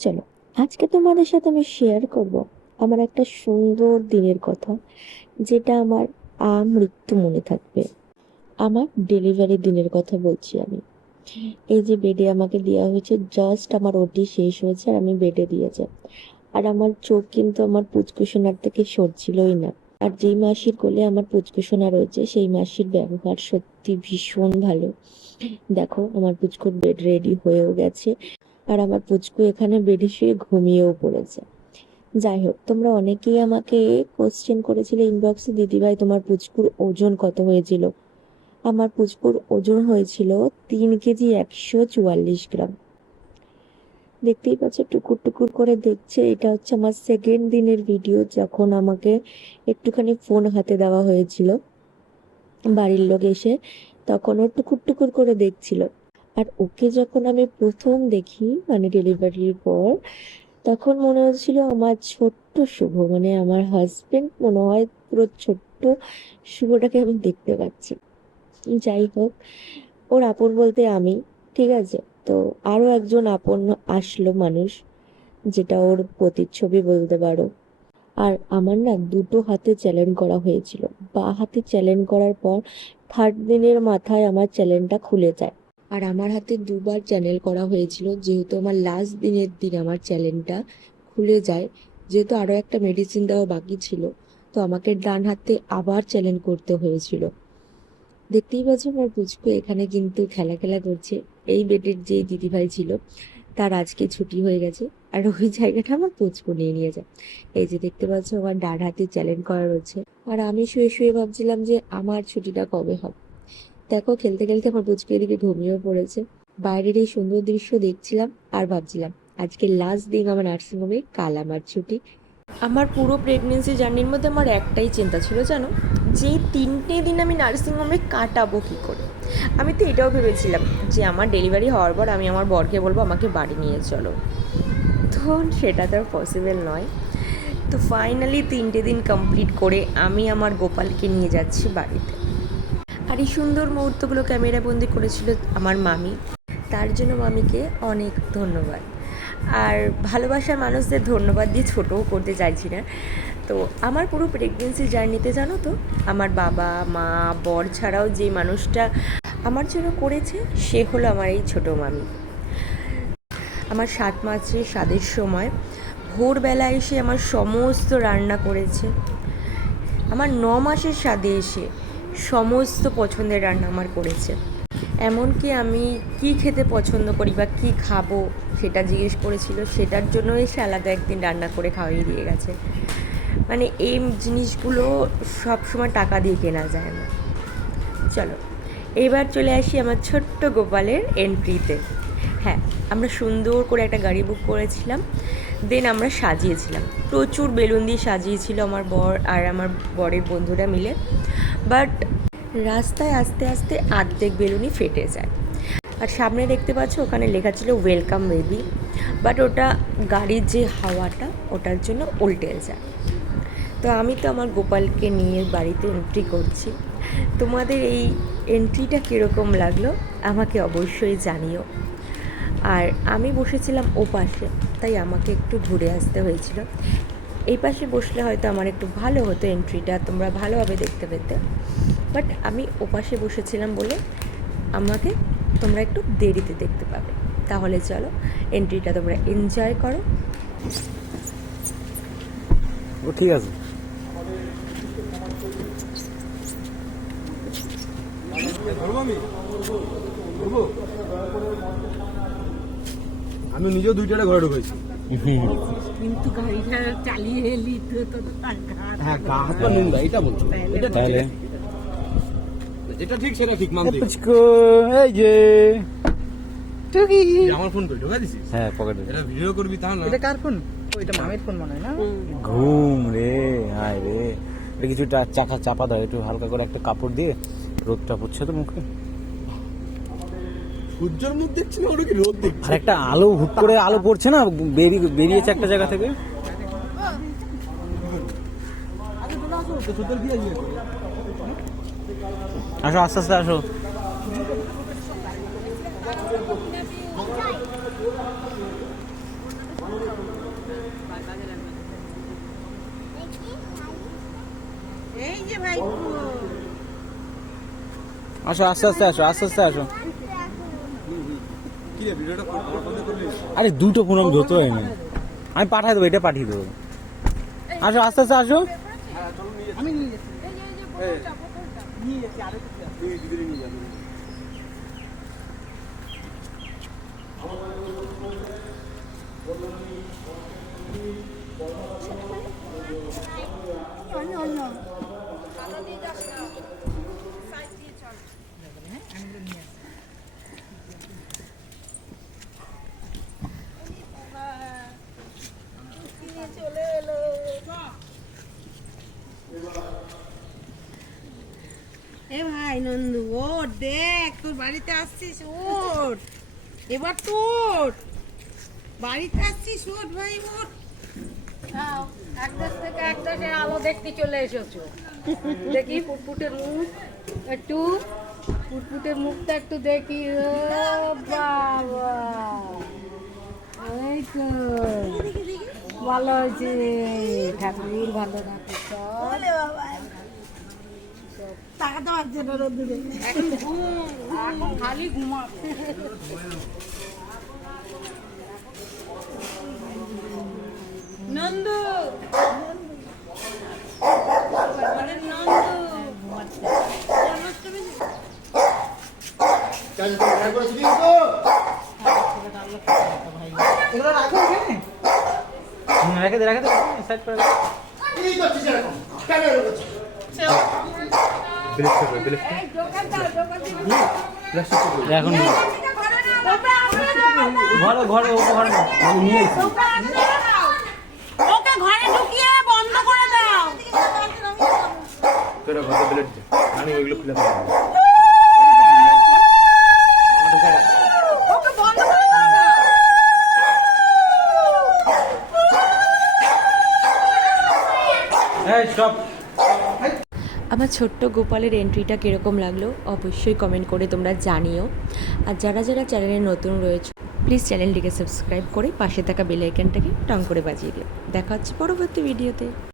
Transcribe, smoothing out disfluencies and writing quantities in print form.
চলো, আজকে তোমাদের সাথে আমি শেয়ার করব আমার একটা সুন্দর দিনের কথা, যেটা আমার মৃত্যু মনে থাকবে। আমার ডেলিভারি দিনের কথা বলছি আমি। এই যে বেডে আমাকে দেওয়া হয়েছে, জাস্ট আমার ওটি শেষ হয়েছে আর আমি বেডে দিয়েছে। আর আমার চোখ কিন্তু আমার পুচকুসোনার থেকে সরছিলই না। আর যেই মাসির কোলে আমার পুচকুসোনা রয়েছে, সেই মাসির ব্যবহার সত্যি ভীষণ ভালো। দেখো, আমার পুচকুর বেড রেডি হয়েও গেছে, আর আমার পুচকু এখানে বেডে শুয়ে ঘুমিয়েও পড়েছে। যাই হোক, তোমরা অনেকেই আমাকে কোশ্চেন করেছিলে ইনবক্সে, দিদিভাই তোমার পুচকুর ওজন কত হয়েছিল। আমার পুচকুর ওজন হয়েছিল 3 কেজি 144 গ্রাম। দেখতেই পাচ্ছ, টুকুর টুকুর করে দেখছে। এটা হচ্ছে আমার সেকেন্ড দিনের ভিডিও, যখন আমাকে একটুখানি ফোন হাতে দেওয়া হয়েছিল বাড়ির লোক এসে, তখন ও টুকুর টুকুর করে দেখছিল। আর ওকে যখন আমি প্রথম দেখি, মানে ডেলিভারির পর, তখন মনে হচ্ছিল আমার ছোট্ট শুভ, মানে আমার হাজবেন্ড মনে হয় পুরো ছোট্ট শুভটাকে আমি দেখতে পাচ্ছি। যাই হোক, ওর আপন বলতে আমি, ঠিক আছে। তো আরো একজন আপন আসলো মানুষ, যেটা ওর প্রতিচ্ছবি বলতে পারো। আর আমার না দুটো হাতে চ্যালেঞ্জ করা হয়েছিল। বা হাতে চ্যালেঞ্জ করার পর থার্ড দিনের মাথায় আমার চ্যালেঞ্জটা খুলে যায়। আর আমার হাতে দুবার চ্যানেল করা হয়েছিল, যেহেতু আমার লাস্ট দিনের দিন আমার চ্যালেঞ্জটা খুলে যায়। যেহেতু আরও একটা মেডিসিন দেওয়া বাকি ছিল, তো আমাকে ডান হাতে আবার চ্যালেঞ্জ করতে হয়েছিল। দেখতেই পাচ্ছ আমার পুচকু এখানে কিন্তু খেলা খেলা করছে। এই বেডের যে দিদিভাই ছিল, তার আজকে ছুটি হয়ে গেছে, আর ওই জায়গাটা আমার পুচকু নিয়ে নিয়ে যায়। এই যে দেখতে পাচ্ছ, আমার ডান হাতে চ্যালেঞ্জ করা রয়েছে। আর আমি শুয়ে শুয়ে ভাবছিলাম যে আমার ছুটিটা কবে হবে। দেখো, খেলতে খেলতে আমার পুচকু এদিকে ঘুমিয়েও পড়েছে। বাইরের এই সুন্দর দৃশ্য দেখছিলাম আর ভাবছিলাম আজকে লাস্ট দিন আমার নার্সিংহোমে, কাল আমার ছুটি। আমার পুরো প্রেগনেন্সি জার্নির মধ্যে আমার একটাই চিন্তা ছিল, জানো, যে 3টে দিন আমি নার্সিংহোমে কাটাবো কী করে। আমি তো এটাও ভেবেছিলাম যে আমার ডেলিভারি হওয়ার পর আমি আমার বরকে বলবো আমাকে বাড়ি নিয়ে চলো। তো সেটা তো আর পসিবল নয়। তো ফাইনালি 3টে দিন কমপ্লিট করে আমি আমার গোপালকে নিয়ে যাচ্ছি বাড়িতে। আর এই সুন্দর মুহূর্তগুলো ক্যামেরাবন্দি করেছিল আমার মামি। তার জন্য মামিকে অনেক ধন্যবাদ। আর ভালোবাসার মানুষদের ধন্যবাদ দিয়ে ছোটও করতে চাইছি না। তো আমার পুরো প্রেগনেন্সি জার্নিতে, জানো তো, আমার বাবা মা বর ছাড়াও যে মানুষটা আমার জন্য করেছে, সে হলো আমার এই ছোটো মামি। আমার 7 মাসের স্বাদের সময় ভোরবেলা এসে আমার সমস্ত রান্না করেছে। আমার 9 মাসের স্বাদে এসে সমস্ত পছন্দের রান্না আমার করেছে। এমনকি আমি কি খেতে পছন্দ করি বা কী খাবো সেটা জিজ্ঞেস করেছিল, সেটার জন্য এসে আলাদা একদিন রান্না করে খাওয়িয়ে দিয়ে গেছে। মানে এই জিনিসগুলো সব সময় টাকা দিয়ে কেনা যায় না। চলো, এবার চলে আসি আমার ছোট্ট গোপালের এন্ট্রিতে। হ্যাঁ, আমরা সুন্দর করে একটা গাড়ি বুক করেছিলাম, দেন আমরা সাজিয়েছিলাম, প্রচুর বেলুন দিয়ে সাজিয়েছিল আমার বর আর আমার বরের বন্ধুরা মিলে। বাট রাস্তায় আস্তে আস্তে অর্ধেক বেলুনই ফেটে যায়। আর সামনে দেখতে পাচ্ছ, ওখানে লেখা ছিল ওয়েলকাম বেবি, বাট ওটা গাড়ির যে হাওয়াটা, ওটার জন্য উল্টে যায়। তো আমি তো আমার গোপালকে নিয়ে বাড়িতে এন্ট্রি করছি। তোমাদের এই এন্ট্রিটা কীরকম লাগলো আমাকে অবশ্যই জানিও। আর আমি বসেছিলাম ও পাশে, তাই আমাকে একটু ঘুরে আসতে হয়েছিল। এই পাশে বসলে হয়তো আমার একটু ভালো হতো, এন্ট্রিটা তোমরা ভালোভাবে দেখতে পেতে। বাট আমি ও পাশে বসেছিলাম বলে আমাকে তোমরা একটু দেরিতে দেখতে পাবে। তাহলে চলো, এন্ট্রিটা তোমরা এনজয় করো। ও ঠিক আছে। আমি নিজেও 2টা ঘরে ঢুকেছি। কিন্তু গাড়িটা চালিয়ে এলি তো তো হ্যাঁ, গা হাত পা নোংরা, এটা বলছো। এটা ঠিক, তাহলে যেটা ঠিক সেটা ঠিক মানতে। পুচকু, এই যে টুকি। আমার ফোন কই ঢোকা দিছিস? হ্যাঁ, পকেটে। এটা ভিডিও করবি তা না। এটা কার ফোন? ওইটা মামের ফোন মনে হয় না? ঘুম রে, হায় রে। এটা কিছুটা চাকা চাপা দাও, একটু হালকা করে একটা কাপড় দিয়ে। রোদটা পড়ছে তো মুখে। সূর্যের মুখ দেখছি না, ওটা কি রোদ দেখছি? আর একটা আলো, হুট করে আলো পড়ছে না, বেরিয়েছে একটা জায়গা থেকে। সূর্যের কি আছে? আসো, আস্তে আস্তে আসো। আসো, আস্তে আস্তে আসো, আস্তে আস্তে আসো। কি রে ভিডিওটা বন্ধ করলি? আরে দুটো ফোন আমি ধরতে পারি না, আমি পাঠাই দেবো, এটা পাঠিয়ে দেবো। আসো, আস্তে আস্তে আসো। তুই দিদি নিয়ে যাবি। এ ভাই নন্দু ওঠ, দেখ তোর বাড়িতে আসছিস, ওঠ এবার তোর বাড়িতে আসছিস, ওঠ ভাই ওঠ। এক দেশ থেকে এক দেশে আলো দেখতে চলে এসেছো। দেখি ফুটফুটের মুখ একটু, ফুটফুটের মুখটা একটু দেখি। ও বাবা, এই তো ভালো হয়েছে, ঠাকুর ভালো রাখে সব। এখন ঘুম, এখন খালি ঘুমাবে। নন্দু রেখে দে, রেখে দে, সাইড করে দে। এখন ঘরে ঘরে ও ঘরে না, আমি নিয়ে এসেছি। ওকে ঘরে ঢুকিয়ে বন্ধ করে দাও। তোরা ঘরে প্লেট দে, আমি ওইগুলো খুলে দেবো। ওকে বন্ধ করে দাও না। এই স্টপ। আমার ছোট্ট গোপালের এন্ট্রিটা কীরকম লাগলো অবশ্যই কমেন্ট করে তোমরা জানিও। আর যারা যারা চ্যানেলে নতুন রয়েছে প্লিজ চ্যানেলটিকে সাবস্ক্রাইব করে পাশে থাকা বেল আইকনটাকে টং করে বাজিয়ে দিও। দেখা হচ্ছে পরবর্তী ভিডিওতে।